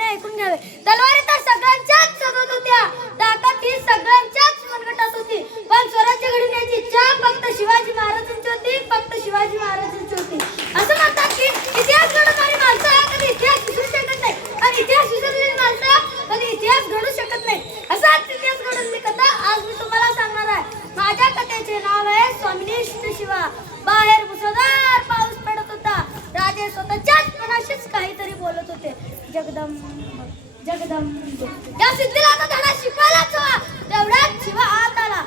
ऐकून घ्यावे. तलवारी तर सगळ्यांच्याच सगत होत्या. ताकद ही सगळ्यांच्याच मनगटात होती. पण स्वराज्य घडविण्याची इच्छा फक्त शिवाजी महाराजांची होती फक्त शिवाजी महाराजांची होती. असं म्हणतात की इतिहास घडवणारी माणसं कधी इतिहास विसरू शकत नाही. आणि इतिहास विसरलेली माणसं कधी इतिहास घडू शकत नाही. असाच इतिहास घडवलेली कथा आज मी तुम्हाला सांगणार आहे. माझ्या कथेचे नाव आहे स्वामिनिष्ठ शिवा. बाहेर मुसळधार पाऊस पडत होता. राजे स्वतःच्याच मनाशीच काहीतरी बोलत होते. जगदंब जगदंब या सिद्धीला आता धडा शिकवायलाच हवा. तेवढ्यात शिवा आत आला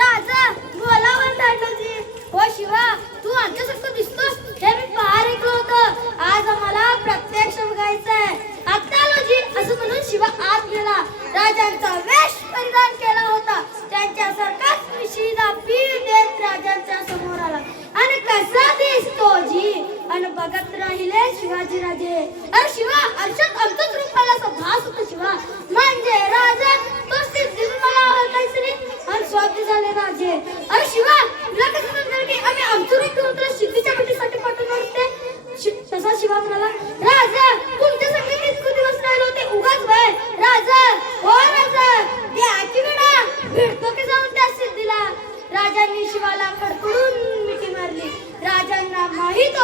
राजा बोलावर दांडोजी हो शिवा तू आमच्यासारखं दिसतोस? हे मी पार ऐकलं होतं. आज आम्हाला प्रत्यक्ष बघायचं आहे आता आलो जी. असं म्हणून शिवा आत गेला. राजांचा वेश परिधान केला होता त्यांच्यासारखाच मिशीला पीर देत राजांच्या समोर आला आणि कसा दिसतो जी आणि बघत राहिले शिवाजी राजे. अरे शिवा अर्षद आमचंच रूप मला भास होतो शिवा. म्हणजे राजा तो सिद्धीच मला ओळखायचं नाही. आणि स्वाती झाले राजे. अरे शिवा तुला कसं समजलं की आम्ही आमचं रूप तुला शिद्धीच्या भेटीसाठी पाठवणार होते? तसा शिवा म्हणाला राजा तू मी इतके दिवस राहिलो होते उगाच वय राजा हो राजा द्या की वेळा भेटतो की जाऊन त्या सिद्धीला राजांनी शिवाला खडखडून मिठी मारली राजांना माहीत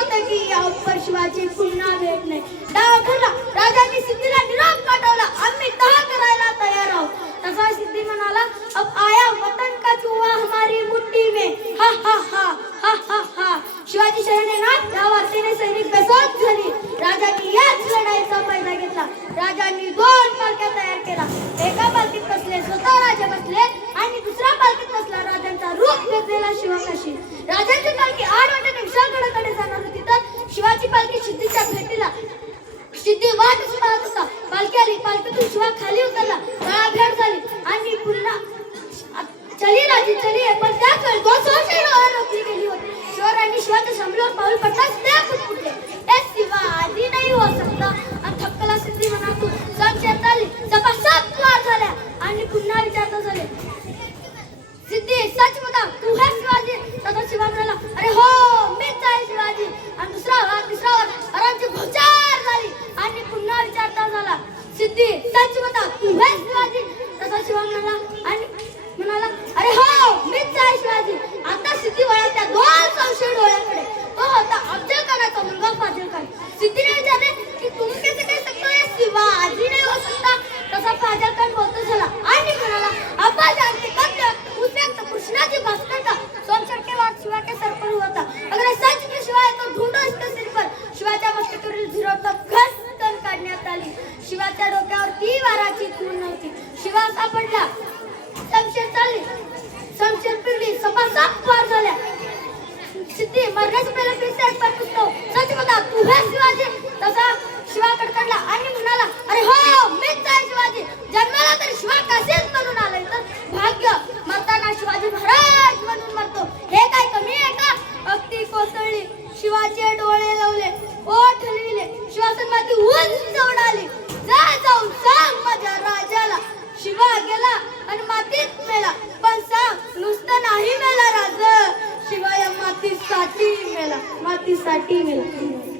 होतं की यावर शिवाची पुन्हा भेट नाही. डाव ठरला राजांनी सिद्धीला निरोप पाठवला. आम्ही तह करायला तयार आहोत. तसा सिद्धी म्हणाला अब आया वतन का चुवा हमारी मुट्ठी में? हा हा हा हा हा हा. शिवाजी शहने ना या वार्तेने सैनिक बेसात झाली. राजांनी याच लढाईचा फायदा घेतला. राजांनी दोन पालख्या तयार केला एका पालखीत बसले स्वतः राजा बसले आणि दुसऱ्या पालखीत बसला. राजांचा रूप घेतलेला शिवाकाशी. राजांची पालखी आठ सिद्धी वाटच पाहत होता. पालखी आली. पालखीतून शिवा खाली उतरला. गळाभेड झाली. आणि पुन्हा चली राजी चली. पण त्या वेळी दोन सौशे रोखली गेली होती. शिवरायांनी शिवाच्या समोर पाऊल पडताच त्या फुटफुटले ए शिवा आधी नाही हो सकता आणि थक्कला सिद्धी म्हणा तू संशयात आली सपासप वार झाल्या आणि पुन्हा विचारता झाले सिद्धी सच बता तू है शिवाजी तसा शिवा म्हणाला अरे हो मीच आहे शिवाजी आणि दुसरा वार तिसरा वार हरांची भुचार झाली आणि पुन्हा विचारता झाला सिद्धी सच बता तू है शिवाजी. तसा शिवा म्हणाला आणि म्हणाला अरे हो मीच आहे शिवाजी. आता सिद्धी वळा त्या दोन संशय डोळ्याकडे. तो होता अफजल खानाचा मुलगा फाजल खान सिद्धीने विचारले की तुम्ही कसं काय सकते हो शिवाजी नहीं हो सकता तसा फाजल खान बोलतो झाला. आणि शिवा सापडला संशय चालले. संशय आणि मातीत मेला. पण सांग नुसतं नाही मेला राज. शिवाय मातीसाठी मेला. मातीसाठी मेला.